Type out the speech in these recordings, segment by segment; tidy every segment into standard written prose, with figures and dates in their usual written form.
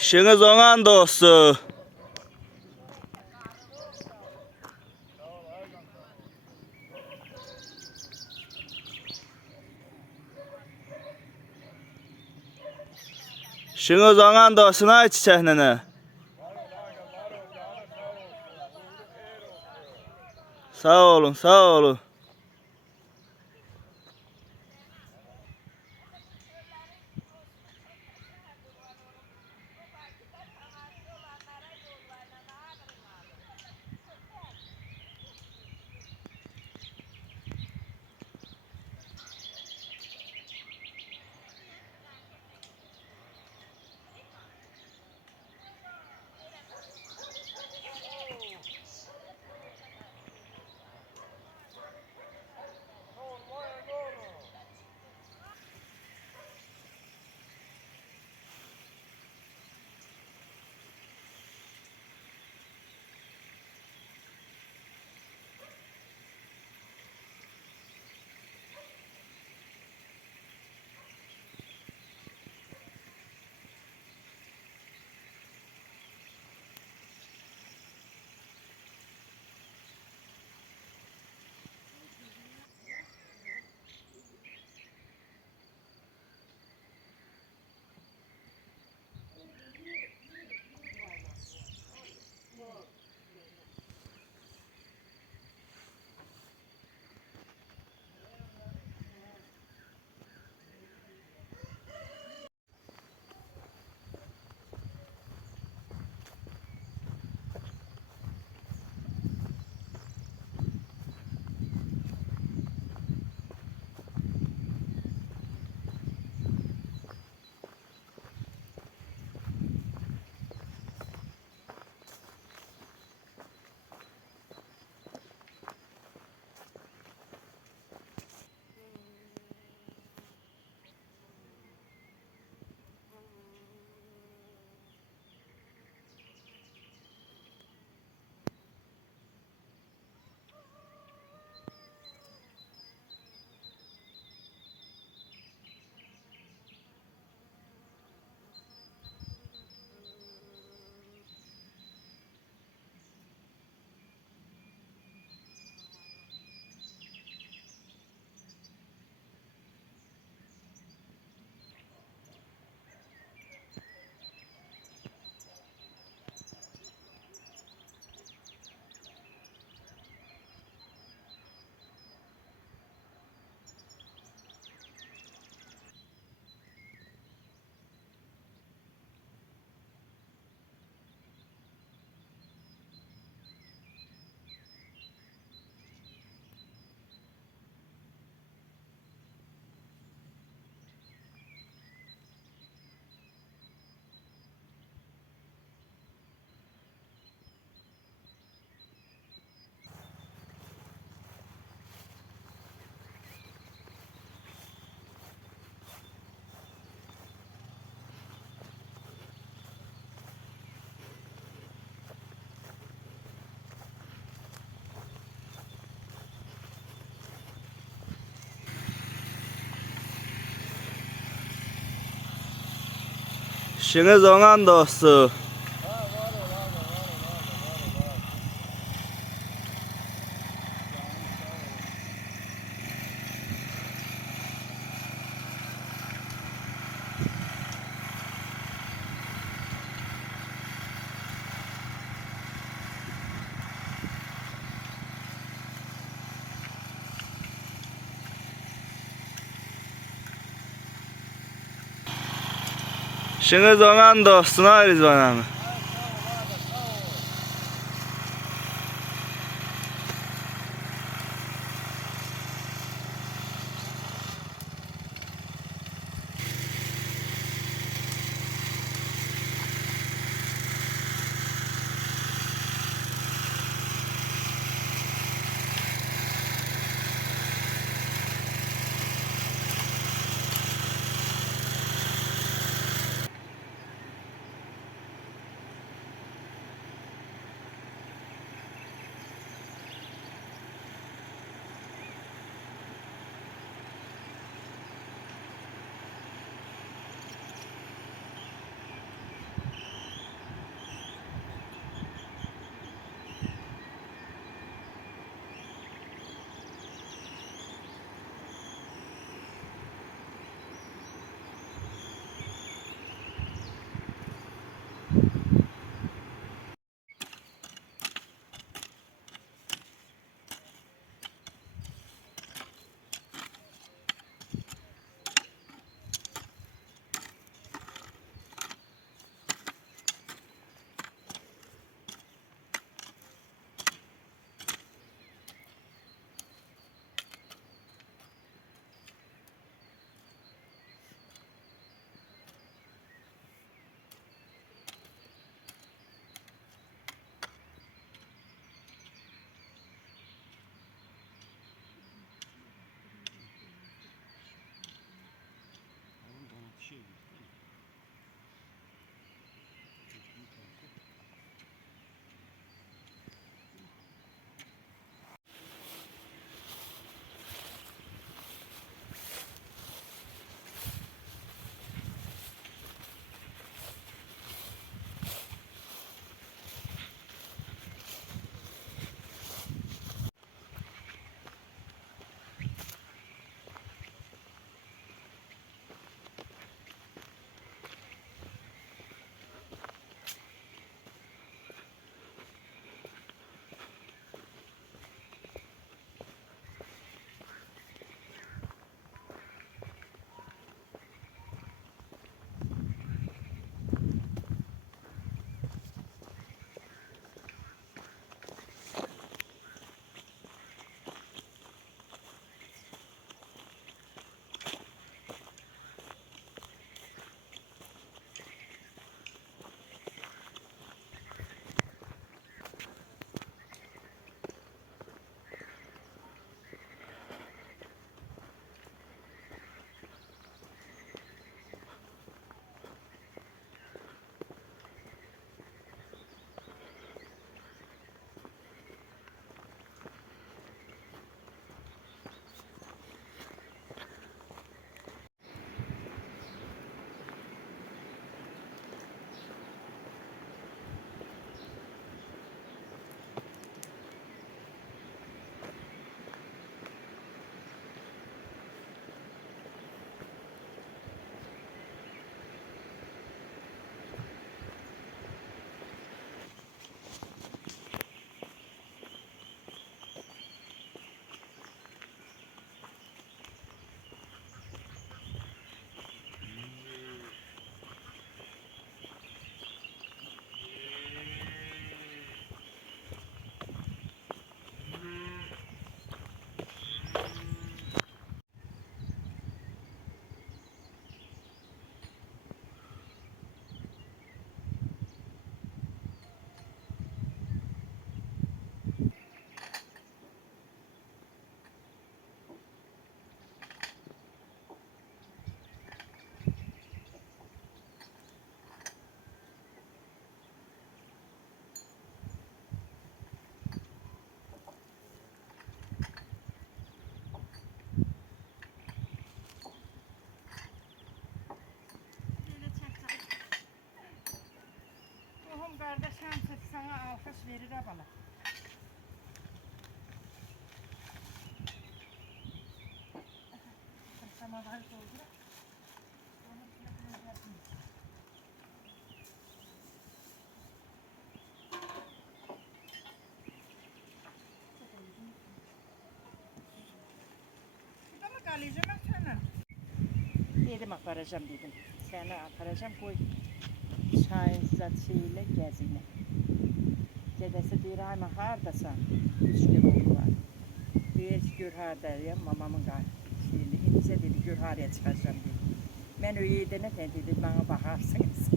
İşiniz olan dostu. İşiniz olan dostuna çiçek nene. Sağ olun, sağ olun. İşiniz olan dostu. İşiniz olan dostuna Rizvan abi. ya bana. Samavar doldur. Ama kalacağım sana. Dedim aparacağım dedim. Seni aparacağım koy. Çayzat şeyle gezine. Dedesi diyor ama hardasan. 3 gün oldu var. Diyor ki gör hardayım mamamın şeyini. İnce dedi gör haraya çıkacağım dedi. Ben öyle ne dedim bana bakarsınız.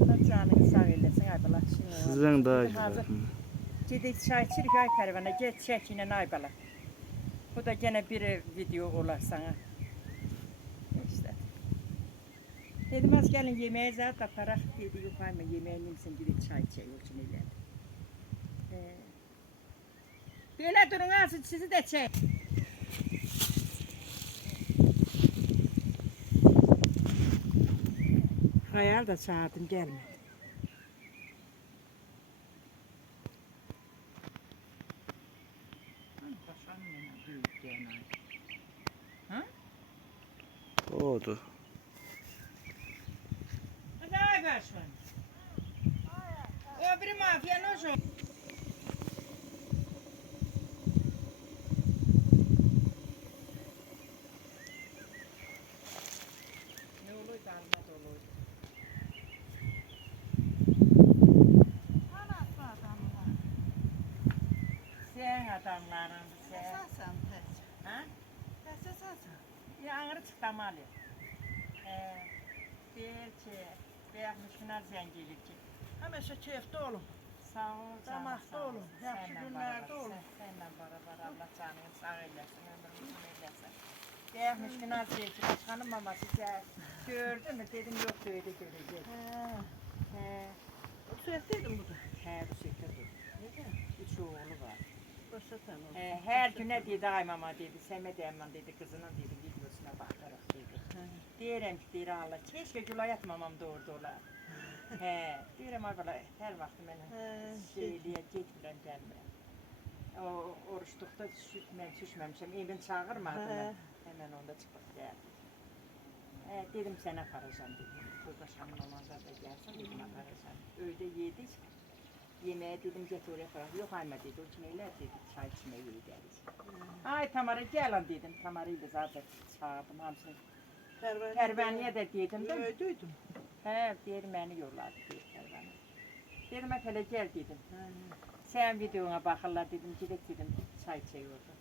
Allah canını sağ eylesin. Aybala şimdi. Sizden daha iyi. Gedək çay içirik ay Pərvana, get çək ilə ay bala. Bu da gene bir video olar sana. İşte. Dedim az gəlin yeməyə zat aparaq, dedi yox ayma yeməyə nimsin gedək çay içək o kimi elədi. Belə durun azı sizi də çək. Hayal da çağırdım gəlmədi. Oldu. Давай, Гаша. О, примав, я ножу. Ne oluyor da oluyor. Sen adamların sen. Ha? Ya ağrı çıktı mali. Değil ki, beyazmışlar zengilik. Həmişə keyfdə olun. Sağ ol, Damakda olun, yaxşı günlərdə olun. Seninle beraber Allah canını sağ eylesin, ömrünü eylesin. Beyazmışlar zengilik, başkanın maması gördü mü dedim yok öyle görecek. O söhbətdəydim bu da. Bu şekilde. Üç oğlu var. Başa tanım. Her güne dedi ay mama dedi, Semet Erman dedi, kızının dedi videosuna bakarak dedi. Diyelim ki deyir Allah, keşke Gülayat mamam doğurdu ola. Diyelim ay bala, her vakti ben şeyliye gitmirəm, gəlmirəm. O oruçluqda düşməmişəm, evin çağırmadı mən. Hemen onda çıxıb gəldik. Dedim sənə aparacağım dedim. Qurdaşanın mamazlar da gəlsin, dedim aparacağım. Öydə yedik. Yemeğe dedim get oraya falan. Yok ayma dedi. O kimeyler dedi. Çay içmeye gideriz. Ay Tamara gel lan dedim. Tamara'yı da zaten çağırdım. Hamsını. Pervaniye de dedim. Öydüydüm. Diyelim beni yolladı diye Pervaniye. Dedim hele gel dedim. Sen videona bakırlar dedim. Gidek dedim. Çay içeyi orada.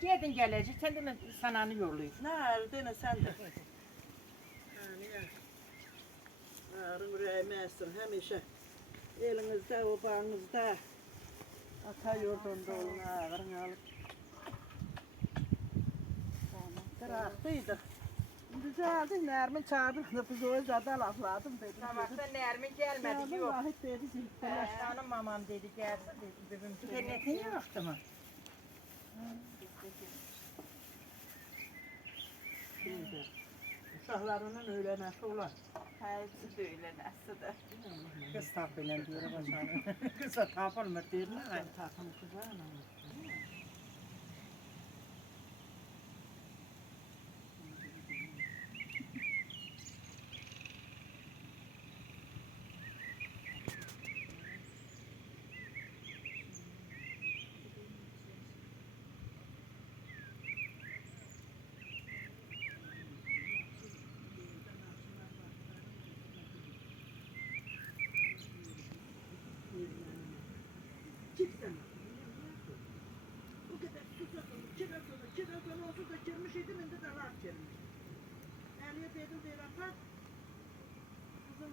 Gedin gelecek. Sen de mi sananı yollayayım? Nerede sen de. Ağrın ürəyimi əssin həmişə. Elinizdə, obanızda. Ata yurdunda olun, ağrın alıb. Qıraqdıydıq. Düzəldik, Nərmin çağırdı. Biz o zada lafladım dedim. Sabahda Nermin gelmedi. Yok. Vahid dedi, zilfələş. Hanım mamam dedi gelsin dedi. İnternetin yoktu mu? Uşaqlarının öyrənəsi olar. Hepsi de öyle nasıl da. Kız tapıyla diyor başkanım. Kız da tapılmır değil mi? Tapın kızlarla. Bu kadar susadım, kirazını olsun da girmiş idim, indi de rahat girmiş. Əliyə dedim, deyirəm, pat. Kızım,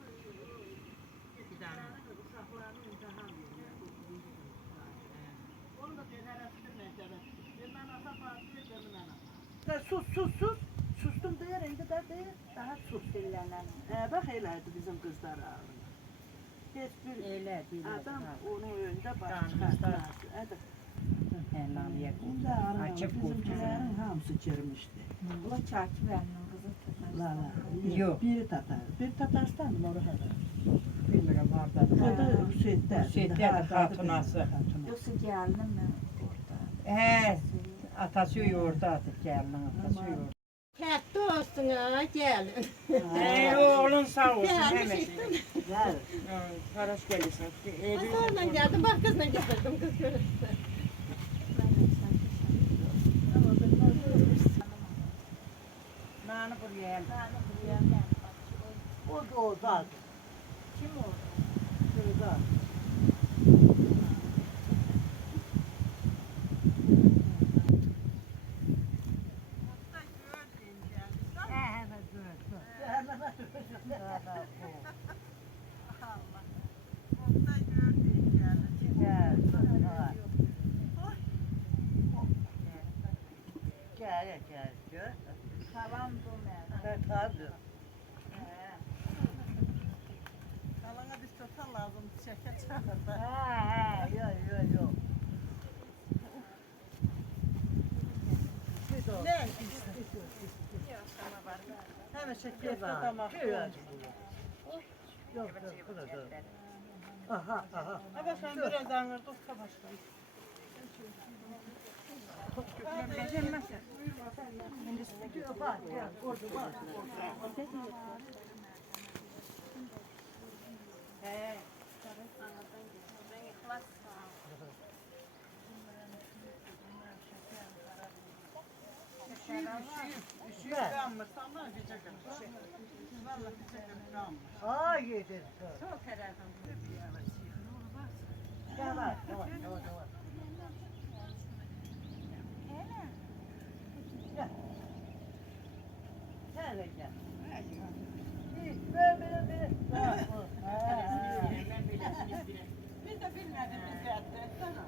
uşaqlarını imtihan verir. Onu da deyir, hərəsidir məktəbə. Mən ata partiyyə dedim mənə. Sus. Sustum deyir, indi də deyir, daha sus. Dillenen. Bax elədi bizim qızlar ağrına. Heç bir Öyle değil. adam onun önündə baş Danışlar. çıxartmaz. Namiye İndi ağrına Açık bizimkilərin kurtulur. hamısı girmişdi. Ula Çakı benim kızı. Yok. Biri Tatar. Biri Tatarstan'dı mı orada? Bilmirəm hardadır. O da Hüseyit'te. Hüseyit'te hatunası. Yoxsa gəlinim mən orada. He, atası yoğurdadı, gelinin atası yoğurdu. Katta olsun ha gelin. Oğlun sağ olsun, Gelmiş hemen. işte. Gel. Paraş gelirsin. Sonra geldim bak kızla getirdim kız görüştü. Nanı buraya O da o zaten. Kim orada? Şurada. Gel. Salam bu mən. Tabii. Kalana bir total lazım şeker çağırdı. Yok. Ne? Hemen şeker tutama. Yok, burada. Aha. Ama sen biraz anır tut başka. Kalmır sana bir çekim. Vallahi bir çekim kalmır. Aa yedir. Çok herhalde. Yavaş. Gel. Böyle. Biz de bilmedik biz de. Sana.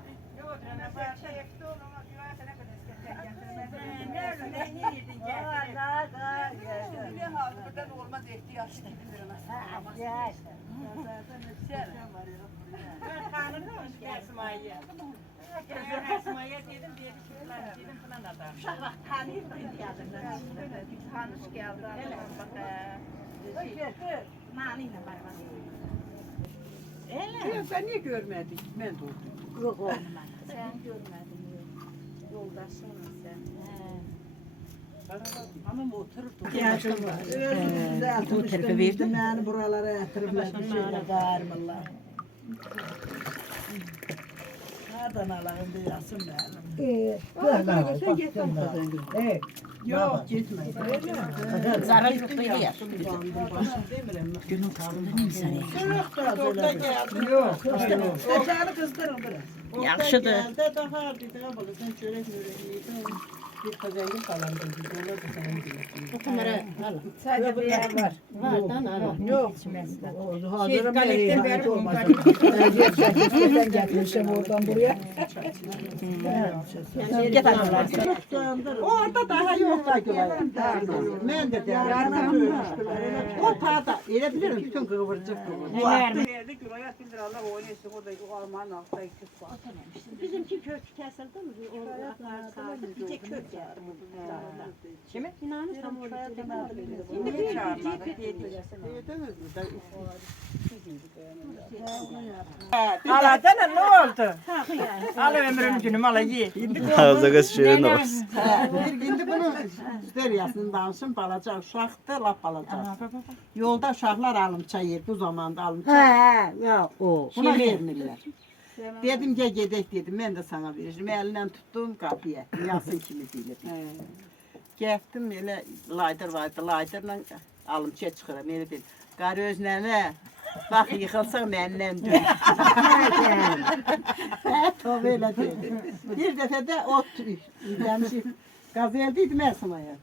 Buradan olmaz ihtiyaç değil. Uşaq tanıyır mı tanış geldi. Manıyla bayram. Sen niye görmedik? Ben de oldum. Yox olmaz. Sən görmədin yoldaşınla sən. Hanım otururdu. Yaşım var. Bu tarafa verdim. Beni buralara yatırıplar. Bir şeyle bağırmırlar. Nereden alayım diyasın benim. Sen git bakalım. Yok gitme. Zarar yoktu yer. Günün kaldırayım seni. Doktor geldi. Yok. Ocağını kızdırın biraz. Yaxşıdır. Geldi daha bir daha böyle sen çörek yedin. Bir kazandı falan dedi. Dolar da senin gibi. Bu kamera al. Sadece bir yer var. Vardan al. Yok. Hazırım nereye hacı olmasın. Ben getirmişim oradan buraya. Git analar. Orada daha yok da güven. Ben de değerli. O tada edebilirim bütün kıvırcık kıvırcık. Bizimki kök kesildi mi? Bir tek kök geldi. Kimi? Binanın tam oraya Şimdi bir çağırmadı. Aladana ne oldu? Al ömrüm günüm ala ye. Ağza kaç şeyden de var. Bir gündü bunu steryasını danışım balaca uşaqdı, lap balaca. Yolda uşaqlar alımça yer, bu zamanda alımça. Ya o. Buna vermirlər. Dedim gel gedək dedim, mən də sana verəcəm. Əlindən tutdum qapıya, yasın kimi deyilib. Getdim elə laydır vardı, laydırla alımçıya çıxıram, elə dedim. Qarı özünə, bax yıxılsan məndən dön. O belə dedi. Bir dəfə də ot demişim, qazeldi idi Mərsumaya.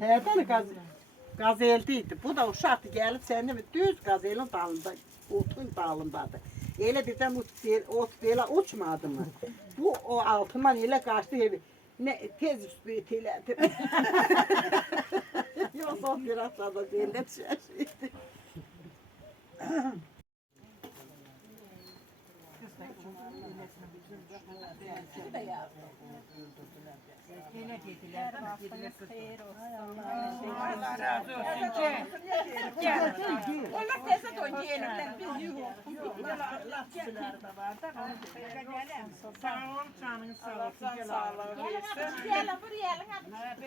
Hərdən qazeldi idi. Bu da uşaqdı, gəlib səndə düz qazelin dalında, otun dalındadır. Elə birdən ot belə uçmadı mı? Bu o altından elə qaçdı evi. Ne tez üstü elədi. Yoxsa o bir aşağıda belə düşəcəkdi. Yine dediler. Hayır olsun. Allah razı olsun. Gel. Allah teyze de oynayalım. Biz yok. Sağ ol canın sağ olsun. Gel Allah versin. Gel buraya gelin hadi.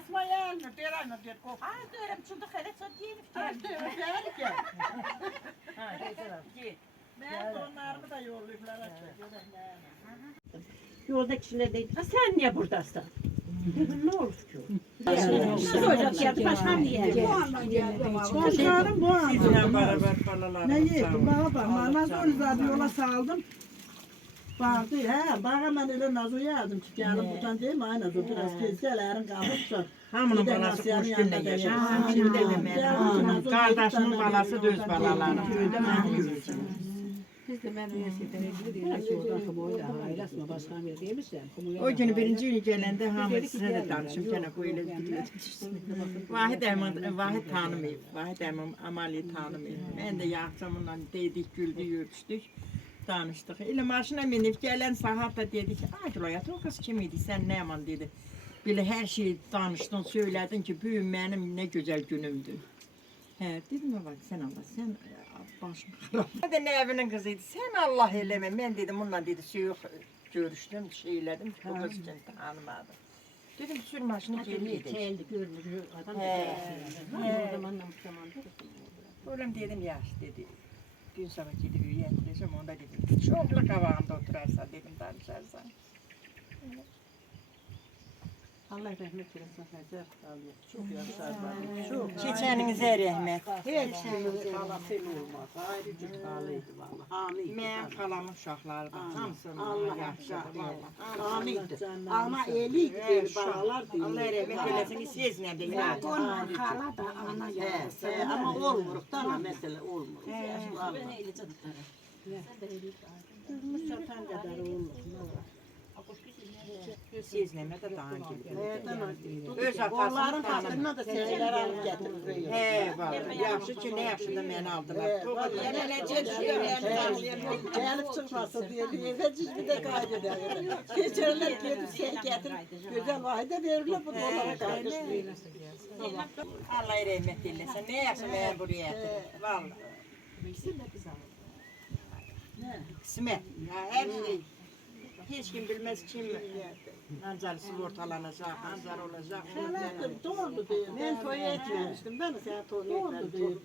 Esma gelmiyor, diğer kop. Ay diyorum çıldık hele çok yiyip Ben de onlarımı da yollayıplar. Yolda kişiler dedi, sen niye buradasın? Dedim ne olur ki? Nasıl olacak geldi, başkan diye. Komşularım bu anda. Sizinle beraber balalarım. Ne yedim bana bak, nasıl zaten yola saldım. Baktı, bana hemen öyle Nazo yardım ki gelin buradan değil mi? Aynen Nazo biraz gezgelerin kapıp Hamının balası kuş günde yaşar. Şimdi de benim. Kardeşimin balası düz balalarım. Biz de ben üyesiydim. O günü birinci gün gelende hamısına da danışım. Gene böyle gidiyordu. Vahid tanımıyor. Vahid emim Amali tanımıyor. Ben de yaksamınla dedik, güldük, yürüdük. Danıştık. İle maşına binip gelen sahat da dedik. Acılayat o kız kim idi? Sen ne yaman dedi. Bile her şeyi danıştın, söyledin ki büyüm benim ne güzel günümdü. He dedim ya bak sen Allah sen başım kıram. Ben ne evinin kızıydı. Sen Allah eleme. Ben dedim onunla dedi suyu görüştüm, şeyledim. Bu kız için tanımadım. Dedim sür maşını geriye de. Geldi görmüyor adam. O zamandan bu zamanda. Oğlum dedim ya dedi. Gün sabah gidip üyetleyeceğim onda dedim. Çoklu kavağımda oturarsan dedim danışarsan. Allah rahmet eylesin Hacer. Çok yaşar bana. Çok. Geçeninize rahmet. Hiç halasıyla olmaz. Ayrıca halıydı valla. Hamiydi. Ben kalamın uşaqlarıdan hamısını Allah yaxşı. valla. Hamiydi. Ama eliydi bir bağlar değil. Allah rahmet eylesin. Siz ne deyin? hala da ana He, ama olmuyor da mesela olmuyor. Satan kadar olmuyor. Siz ne de daha geliyor. Öz Onların atasını hatırına da şeyler alıp getiririyor. He vallahi yaxşı ki ne yaxşı da məni aldılar. Gelip çıkmasın diye eve bir de kaydeder. Geçerler gelip şey getir. Güzel vahide verirler bu dolara kardeşliği. Allah rahmet eylesin. Ne yaxşı mən buraya gətirdim. Vallahi. Kısmet. Ya her şey. Hiç kim bilmez kim ancak sigortalanacak, ancak olacak. Doğru diyor. Ben toy etmemiştim. Ben de sana toy etmedim.